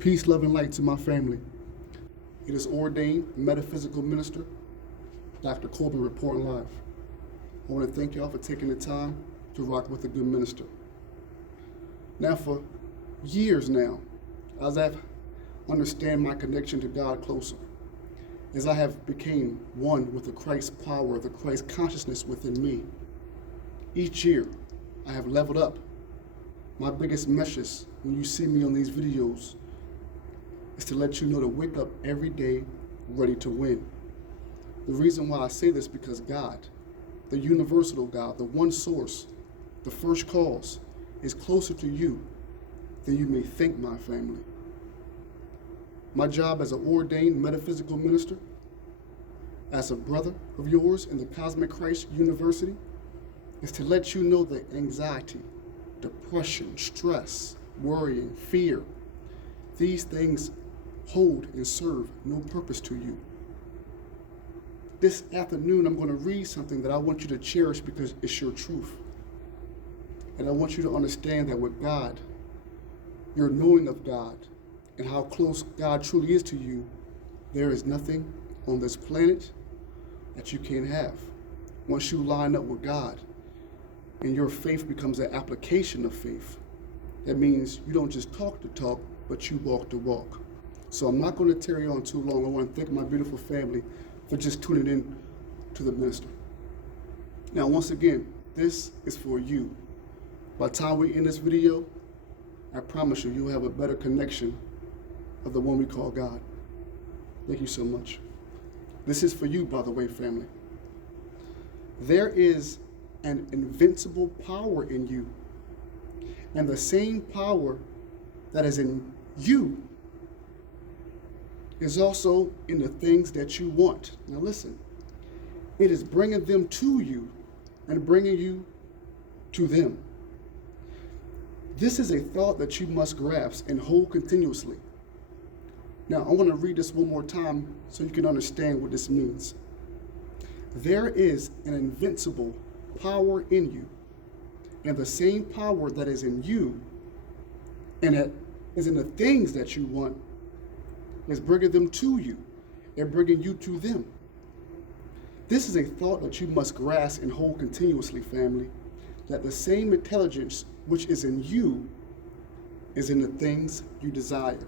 Peace, love, and light to my family. It is ordained metaphysical minister, Dr. Corbin, reporting live. I want to thank y'all for taking the time to rock with a good minister. Now, for years now, as I've understand my connection to God closer, as I have became one with the Christ power, the Christ consciousness within me, each year I have leveled up. My biggest message when you see me on these videos is to let you know to wake up every day ready to win. The reason why I say this because God, the universal God, the one source, the first cause, is closer to you than you may think, my family. My job as an ordained metaphysical minister, as a brother of yours in the Cosmic Christ University, is to let you know that anxiety, depression, stress, worrying, fear, these things hold and serve no purpose to you. This afternoon, I'm going to read something that I want you to cherish because it's your truth. And I want you to understand that with God, your knowing of God and how close God truly is to you, there is nothing on this planet that you can't have. Once you line up with God and your faith becomes an application of faith, that means you don't just talk the talk, but you walk the walk. So I'm not going to tarry on too long. I want to thank my beautiful family for just tuning in to the minister. Now, once again, this is for you. By the time we end this video, I promise you, you'll have a better connection of the one we call God. Thank you so much. This is for you, by the way, family. There is an invincible power in you, and the same power that is in you is also in the things that you want. Now listen, it is bringing them to you and bringing you to them. This is a thought that you must grasp and hold continuously. Now, I want to read this one more time so you can understand what this means. There is an invincible power in you, and the same power that is in you and that is in the things that you want is bringing them to you and bringing you to them. This is a thought that you must grasp and hold continuously, family, that the same intelligence which is in you is in the things you desire.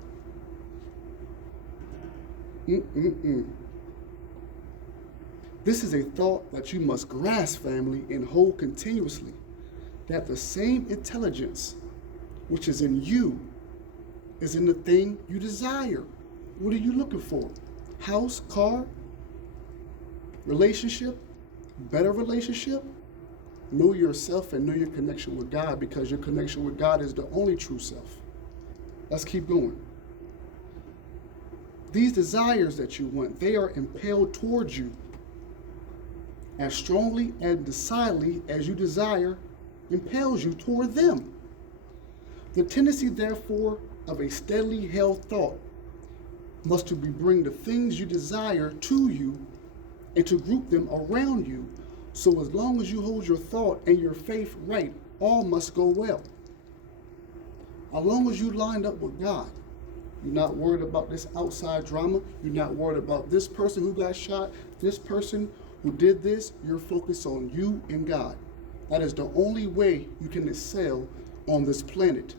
This is a thought that you must grasp, family, and hold continuously, that the same intelligence which is in you is in the thing you desire. What are you looking for? House, car, relationship, better relationship? Know yourself and know your connection with God, because your connection with God is the only true self. Let's keep going. These desires that you want, they are impelled towards you as strongly and decidedly as you desire impels you toward them. The tendency, therefore, of a steadily held thought must to be bring the things you desire to you and to group them around you. So as long as you hold your thought and your faith right, all must go well. As long as you lined up with God, you're not worried about this outside drama. You're not worried about this person who got shot, this person who did this. You're focused on you and God. That is the only way you can excel on this planet.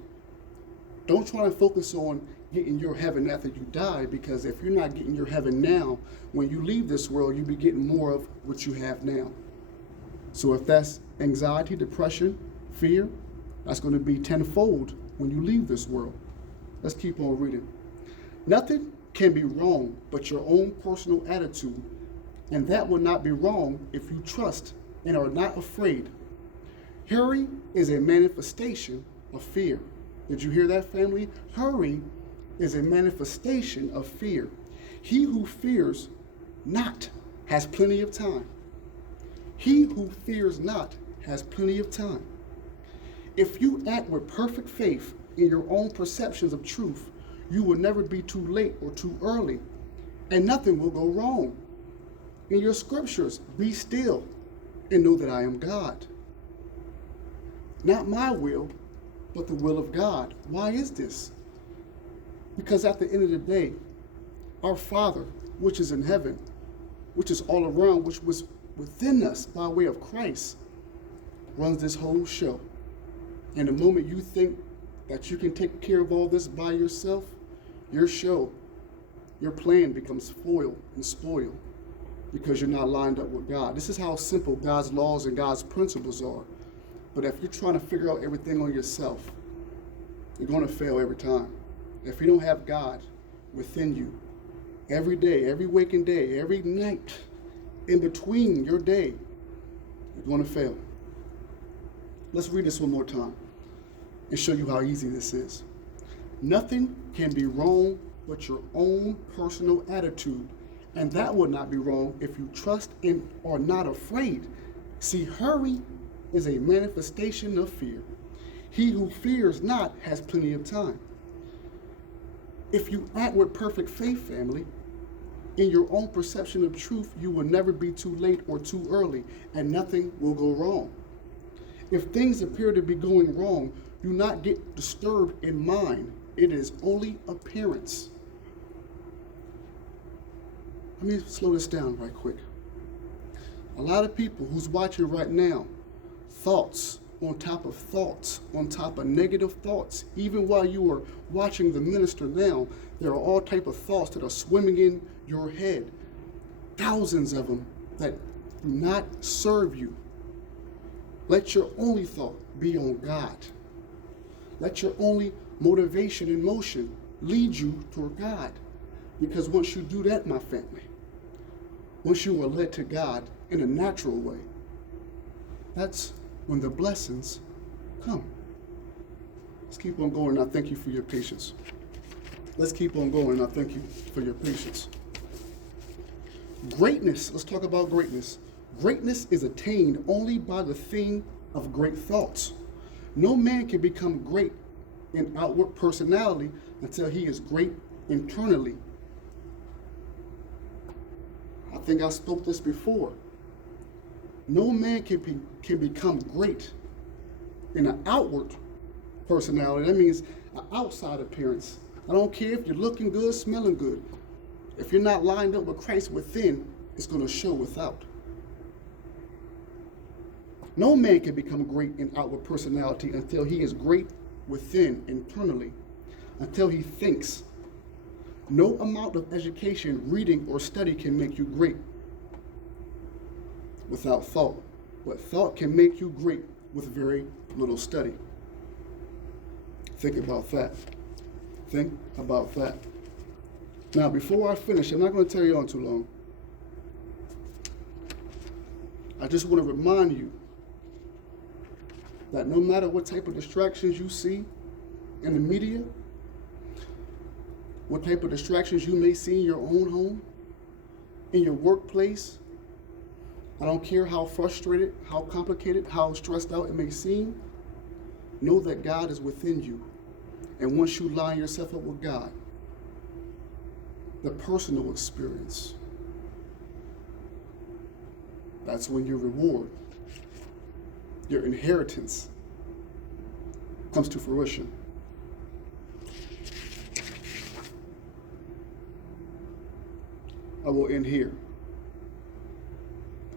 Don't try to focus on getting your heaven after you die, because if you're not getting your heaven now, when you leave this world, you'll be getting more of what you have now. So if that's anxiety, depression, fear, that's going to be tenfold when you leave this world. Let's keep on reading. Nothing can be wrong but your own personal attitude, and that will not be wrong if you trust and are not afraid. Hurry is a manifestation of fear. Did you hear that, family? Hurry is a manifestation of fear. He who fears not has plenty of time. He who fears not has plenty of time. If you act with perfect faith in your own perceptions of truth, you will never be too late or too early, and nothing will go wrong. In your scriptures, be still and know that I am God. Not my will, but the will of God. Why is this? Because at the end of the day, our Father, which is in heaven, which is all around, which was within us by way of Christ, runs this whole show. And the moment you think that you can take care of all this by yourself, your show, your plan becomes foiled and spoiled because you're not lined up with God. This is how simple God's laws and God's principles are. But if you're trying to figure out everything on yourself, you're going to fail every time. If you don't have God within you, every day, every waking day, every night, in between your day, you're going to fail. Let's read this one more time and show you how easy this is. Nothing can be wrong but your own personal attitude, and that would not be wrong if you trust and are not afraid. See, hurry is a manifestation of fear. He who fears not has plenty of time. If you act with perfect faith, family, in your own perception of truth, you will never be too late or too early, and nothing will go wrong. If things appear to be going wrong, do not get disturbed in mind. It is only appearance. Let me slow this down right quick. A lot of people who's watching right now, thoughts on top of thoughts, on top of negative thoughts. Even while you are watching the minister now, there are all type of thoughts that are swimming in your head. Thousands of them that do not serve you. Let your only thought be on God. Let your only motivation and motion lead you toward God. Because once you do that, my family, once you are led to God in a natural way, that's when the blessings come. Let's keep on going. I thank you for your patience. Let's keep on going. I thank you for your patience. Greatness. Let's talk about greatness. Greatness is attained only by the thing of great thoughts. No man can become great in outward personality until he is great internally. I think I spoke this before. No man can become great in an outward personality. That means an outside appearance. I don't care if you're looking good, smelling good. If you're not lined up with Christ within, it's going to show without. No man can become great in outward personality until he is great within, internally, until he thinks. No amount of education, reading, or study can make you great without thought. But thought can make you great with very little study. Think about that. Think about that. Now, before I finish, I'm not going to tell you on too long. I just want to remind you that no matter what type of distractions you see in the media, what type of distractions you may see in your own home, in your workplace, I don't care how frustrated, how complicated, how stressed out it may seem, know that God is within you. And once you line yourself up with God, the personal experience, that's when your reward, your inheritance comes to fruition. I will end here.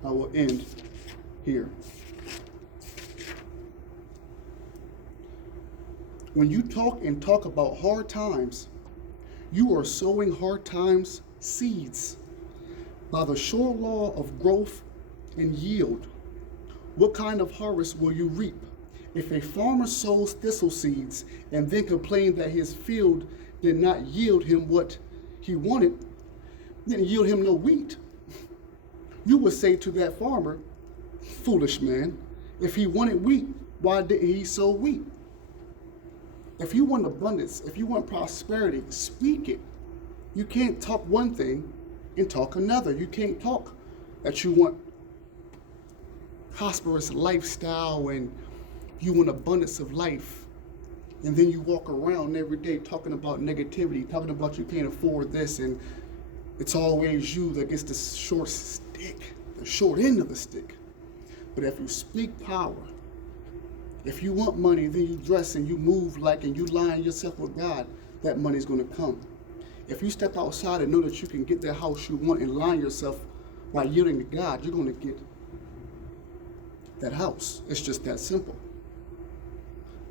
I will end here. When you talk about hard times, you are sowing hard times seeds. By the sure law of growth and yield, what kind of harvest will you reap? If a farmer sows thistle seeds and then complains that his field did not yield him what he wanted, didn't yield him no wheat, you would say to that farmer, foolish man, if he wanted wheat, why didn't he sow wheat? If you want abundance, if you want prosperity, speak it. You can't talk one thing and talk another. You can't talk that you want prosperous lifestyle and you want abundance of life, and then you walk around every day talking about negativity, talking about you can't afford this, and it's always you that gets the short stick, the short end of the stick. But if you speak power, if you want money, then you dress and you move like and you line yourself with God, that money is going to come. If you step outside and know that you can get that house you want and line yourself by yielding to God, you're going to get that house. It's just that simple.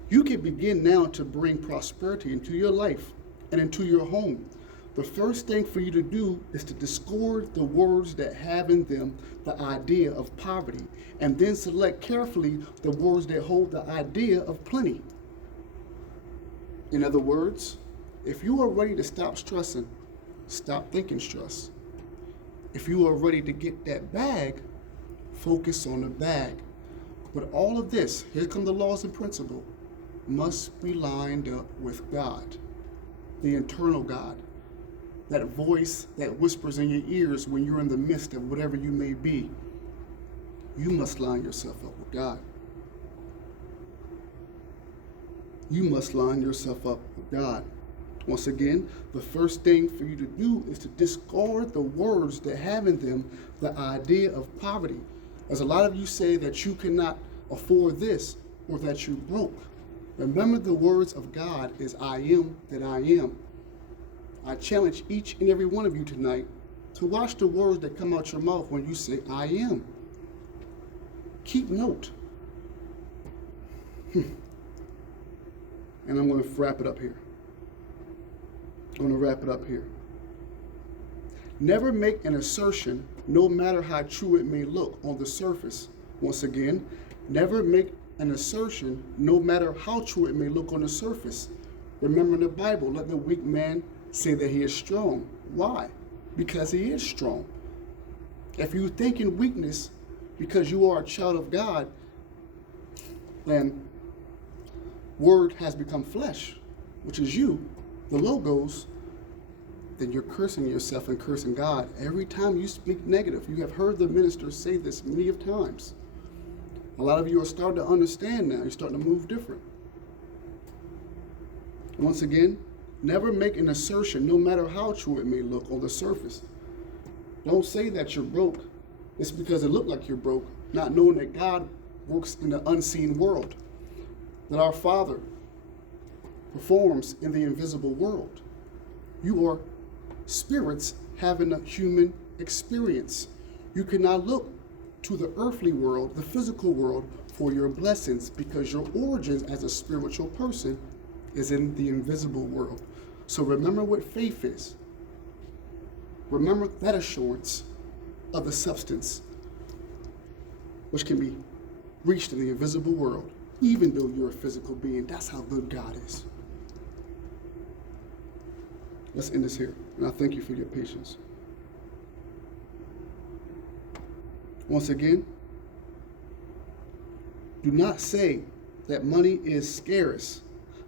You can begin now to bring prosperity into your life and into your home. The first thing for you to do is to discard the words that have in them the idea of poverty, and then select carefully the words that hold the idea of plenty. In other words, if you are ready to stop stressing, stop thinking stress. If you are ready to get that bag, focus on the bag. But all of this, here come the laws and principles, must be lined up with God, the eternal God, that voice that whispers in your ears when you're in the midst of whatever you may be. You must line yourself up with God. You must line yourself up with God. Once again, the first thing for you to do is to discard the words that have in them the idea of poverty. As a lot of you say that you cannot afford this or that you're broke. Remember, the words of God is I am that I am. I challenge each and every one of you tonight to watch the words that come out your mouth when you say I am. Keep note. And I'm going to wrap it up here. Never make an assertion, no matter how true it may look on the surface. Once again, never make an assertion, no matter how true it may look on the surface. Remember in the Bible, let the weak man say that he is strong. Why? Because he is strong. If you think in weakness because you are a child of God, then word has become flesh, which is you, the logos, then you're cursing yourself and cursing God. Every time you speak negative, you have heard the ministers say this many of times. A lot of you are starting to understand now. You're starting to move different. Once again, never make an assertion, no matter how true it may look on the surface. Don't say that you're broke. It's because it looked like you're broke, not knowing that God works in the unseen world, that our Father performs in the invisible world. You are spirits having a human experience. You cannot look to the earthly world, the physical world, for your blessings, because your origins as a spiritual person is in the invisible world. So remember what faith is. Remember that assurance of the substance which can be reached in the invisible world, even though you're a physical being. That's how good God is. Let's end this here, and I thank you for your patience. Once again, do not say that money is scarce.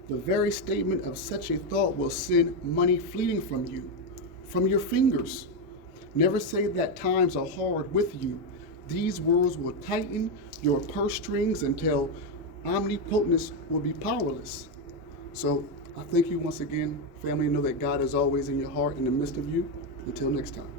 The very statement of such a thought will send money fleeting from you, from your fingers. Never say that times are hard with you. These words will tighten your purse strings until omnipotence will be powerless. So I thank you once again, family. Know that God is always in your heart, in the midst of you. Until next time.